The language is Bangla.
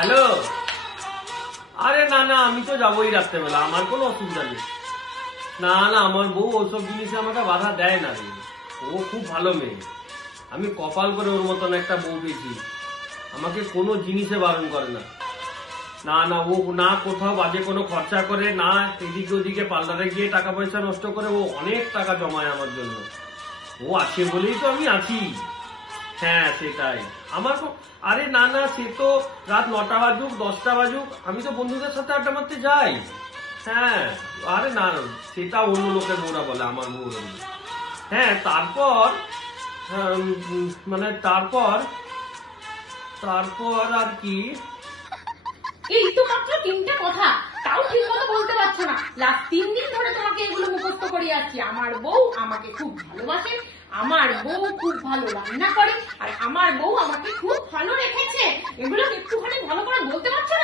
হ্যালো। আরে না না, আমি তো যাবোই রাত্রেবেলা, আমার কোনো অসুবিধা নেই। না না, আমার বউ ওসব জিনিসে আমাকে বাধা দেয় না রে। ও খুব ভালো মেয়ে, আমি কপাল করে ওর মতন একটা বউ পেয়েছি। আমাকে কোনো জিনিসে বারণ করে না। না না, ও না কোথাও বাজে কোনো খরচা করে, না এদিকে ওদিকে পার্লারে গিয়ে টাকা পয়সা নষ্ট করে। ও অনেক টাকা জমায় আমার জন্য। ও আছে বলেই তো আমি আছি। হ্যাঁ সেটাই। আমার আরে না না, সে তো রাত 9টা বাজুক 10টা বাজুক, আমি তো বন্ধুদের সাথে আড্ডা মারতে যাই। হ্যাঁ। আরে না, সেটা অন্য লোকের বউরা বলে, আমার বউ বলে। হ্যাঁ তারপর মানে তারপর তারপর আর কি। এই তো মাত্র 3টে কথা, তাও ঠিক মতো বলতে পারছো না। লাস্ট 3 দিন ধরে তোমাকে এগুলো মুখস্থ করে যাচ্ছি। আমার বউ আমাকে খুব ভালোবাসে, আমার বউ খুব ভালো রান্না করে, আর আমার বউ আমাকে খুব ভালো রেখেছে। এগুলো একটুখানি ভালো করে বলতে পারছো